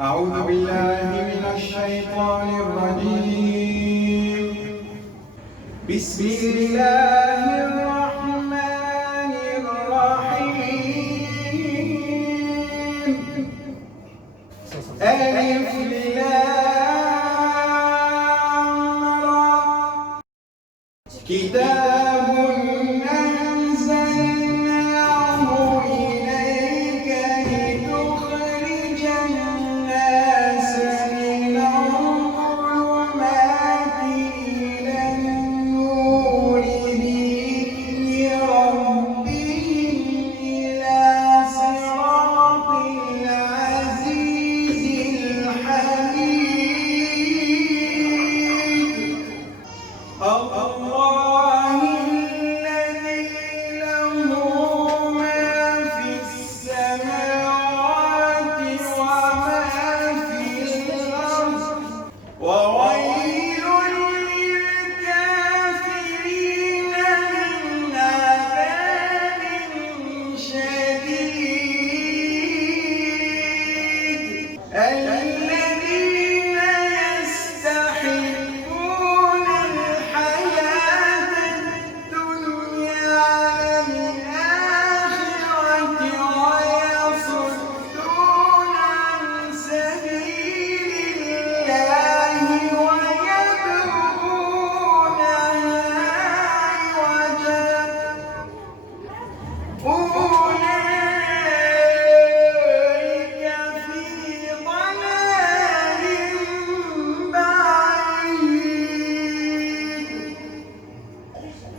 أعوذ بالله من الشيطان الرجيم. بسم الله الرحمن الرحيم. ألف لام را. كتاب أنزلناه إليك لتخرج الناس من الظلمات إلى النور بإذن ربهم إلى صراط العزيز الحميد. الله الذي له ما في السماوات وما في الأرض وويل للكافرين من عذاب شديد. الذين يستحقون الحياة الدنيا على الآخرة ويصدون عن سبيل الله ويبغونها عوجا. أولئك في ضلال بعيد.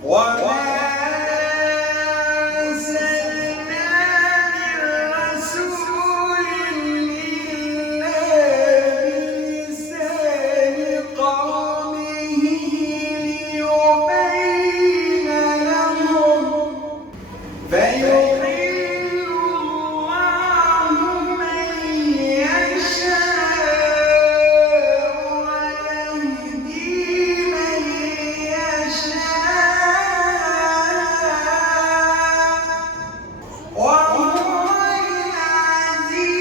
وما أرسلنا من رسول إلا بلسان قومه ليبين لهم فيضل الله من يشاء ويهدي من يشاء وهو العزيز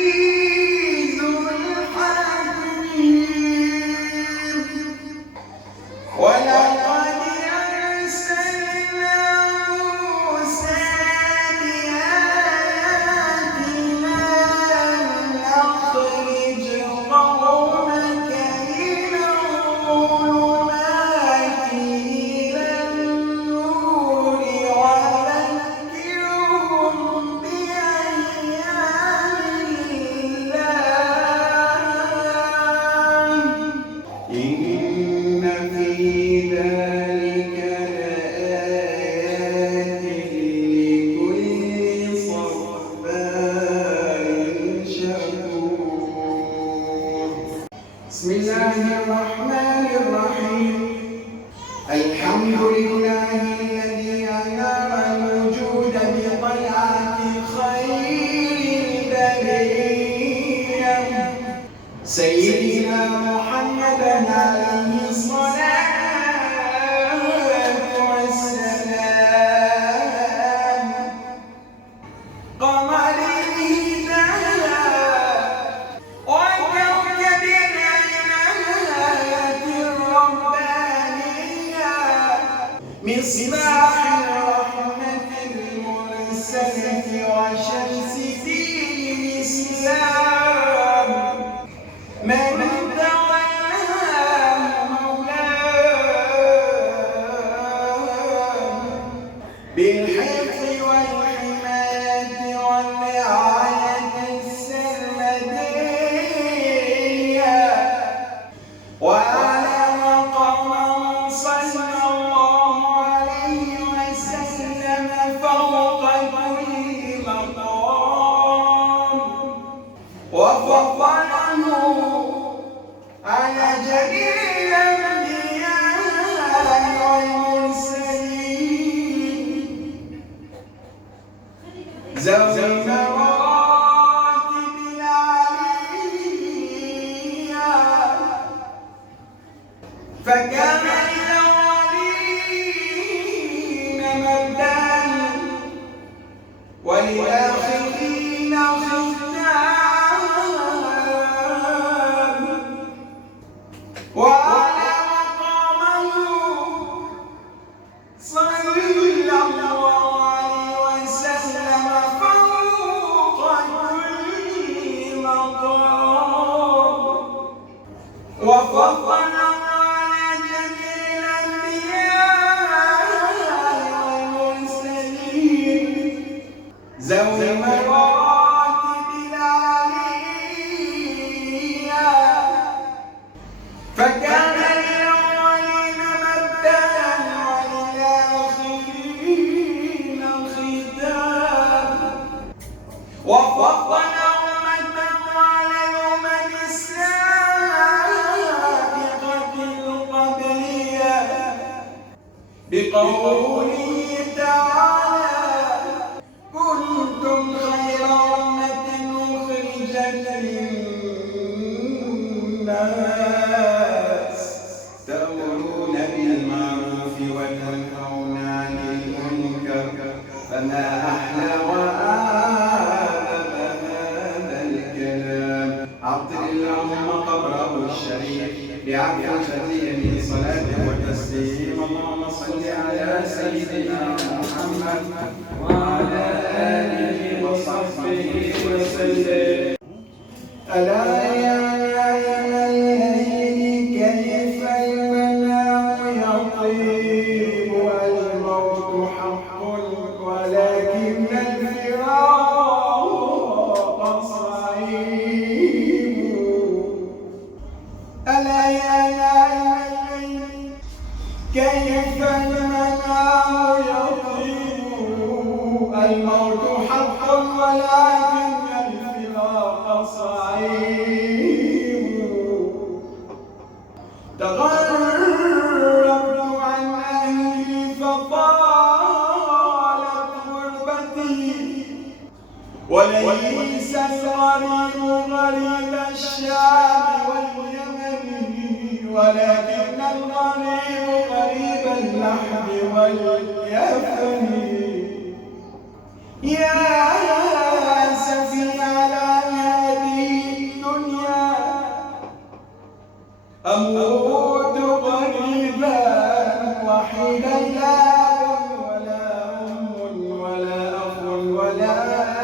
الحكيم. ولقد أرسلنا موسى بآياتنا أن أخرج قومك من الظلمات إلى النور وذكرهم بأيام الله. إن في ذلك لآيات لكل صبار شكور. بسم الله الرحمن الرحيم. الحمد لله الذي أنار الوجود بطلعة خير البرية سيدنا محمدا عليه الصلاة والسلام. قمر الهداية وكوكب العناية الربانية مصباح الرحمة المرسلة وشمس دين الإسلام. من تولاه مولاه بالحفظ والحماية والرعاية السرمدية. وأعلم قوما صلى الله عليه وسلم فوق كل مقام وفضله على جميع الأنبياء والمرسلين ذوي المراتب العليا. فكان للأولين مبدأ وللآخرين ختاما. وفضله على جميع الأنبياء والمرسلين ذوي المراتب العليا، فكان للأولين مبدأ وللآخرين ختام، وفضل أمته على الأمم السابقة القبلية بقوله تعالى: كنتم خير أمة أخرجت للناس تأمرون بالمعروف وتنهون عن المنكر، فما أحلى وأعذب هذا الكلام. عطر اللهم قبره الشريف بعفو جزيل صلاة وتسليم. اللهم صل على سيدنا محمد وعلى آله وصحبه وسلم. ألا يا الليل كيف المنام يطيب والموت حق ولكن الفراق صعيب. ألا يا الليل كيف المنام يطيب الموت حق ولكن الفراق صعيب. تغربت عن أهلي فطالت غربتي، وليس الغريب غريب الشام واليمن، ولكن الغريب غريب اللحم واليفن. يا أسفي على هذه الدنيا، أموت غريبا وحيدا لا أب ولا أم ولا أخ ولا أخت.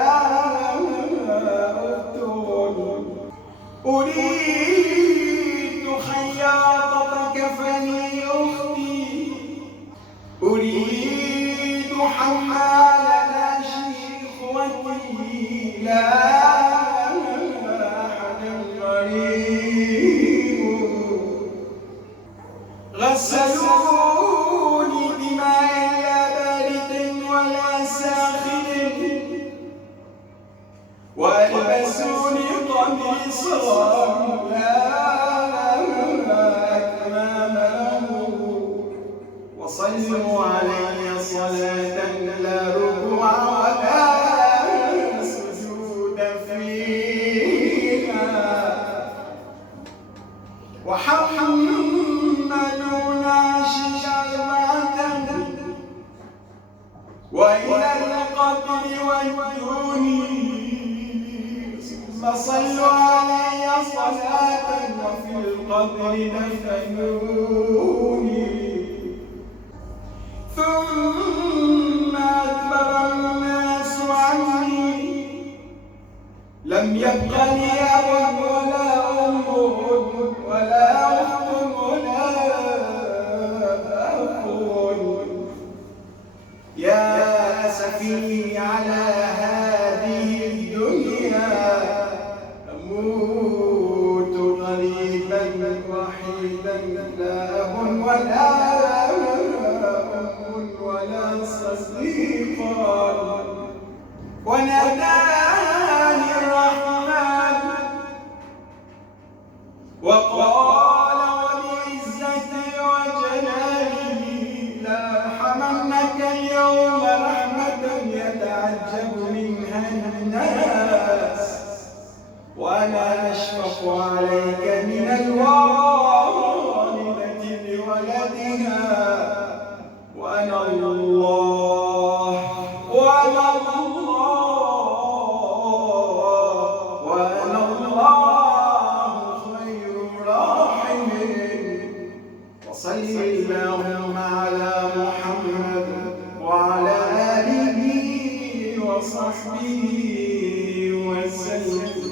أريد خياطة كفني أختي، أريد حمالة إخوتي، لا أحد غريب. غسلوني بماء لا بارد ولا ساخن، وألبسوني قميصا لا أكمام له، وصلوا علي صلاة لا ركوع ولا سجود فيها، وحملونا شيعة وإلى القبر ودوني، ثم صلوا علي صلاة وفي القبر دفنوني. ثم أدبر الناس عني، لم يبق لي أب ولا أم ولا أخت ولا أخ. يا أسفي على هذه الدنيا، أموت غريبا وحيدا لا أب ولا أم ولا صديقا. وناداني الرحمن وقال: وبعزتي وجلالي لأرحمنك اليوم رحمة يتعجب منها الناس، وأنا أشفق عليك من الوالدة لولدها، وأنا الله وأنا الله خير راحمين. وصل اللهم على محمد وعلى آله وصحبه وسلم.